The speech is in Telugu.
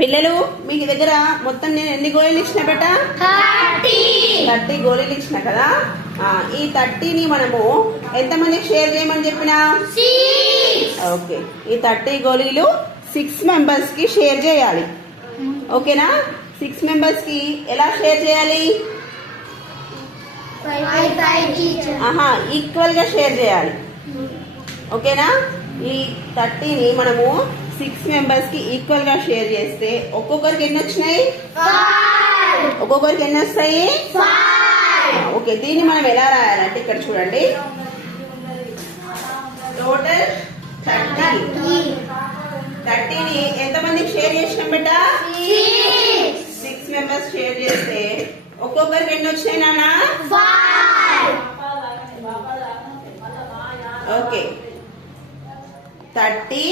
పిల్లలు మీకు దగ్గర మొత్తం నేను ఎన్ని గోళీలు ఇచ్చిన బేట? 30 గోళీలు ఇచ్చిన కదా. ఈ 30ని మనము ఎంతమందికి షేర్ చేయమని చెప్పినా? ఓకే, ఈ 30 గోళీలు 6 మెంబర్స్ కి షేర్ చేయాలి. ఓకేనా? 6 మెంబర్స్ కి ఎలా షేర్ చేయాలి? ఈక్వల్ గా షేర్ చేయాలి. ఓకేనా? ఈ 30ని మనము 6 మెంబర్స్ కి ఈక్వల్ గా షేర్ చేస్తే ఒక్కొక్కరికి ఎన్ని వచ్చినాయి? ఒక్కొక్కరికి ఎన్ని వస్తాయి? ఓకే, దీన్ని మనం ఎలా రాయాలంటే ఇక్కడ చూడండి, టోటల్ 30ని ఎంతమందికి షేర్ చేసినాం బేట? 6 మెంబర్స్ షేర్ చేస్తే ఒక్కొక్కరికి ఎన్ని వచ్చినాయి నాన్న? ఓకే, 30